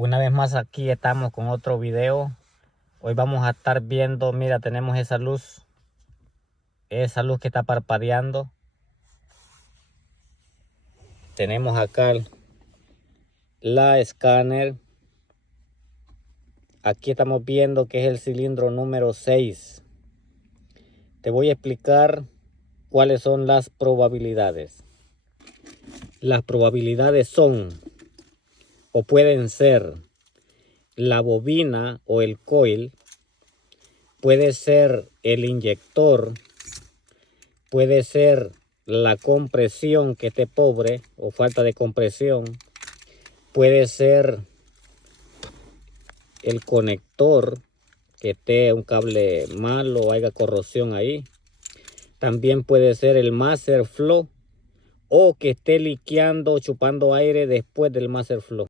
Una vez más aquí estamos con otro video. Hoy vamos a estar viendo, mira, tenemos esa luz que está parpadeando. Tenemos acá la escáner. Aquí estamos viendo que es el cilindro número 6. Te voy a explicar cuáles son las probabilidades. Las probabilidades son o pueden ser la bobina o el coil, puede ser el inyector, puede ser la compresión que esté pobre o falta de compresión, puede ser el conector que esté un cable malo o haya corrosión ahí, también puede ser el master flow o que esté liqueando o chupando aire después del master flow.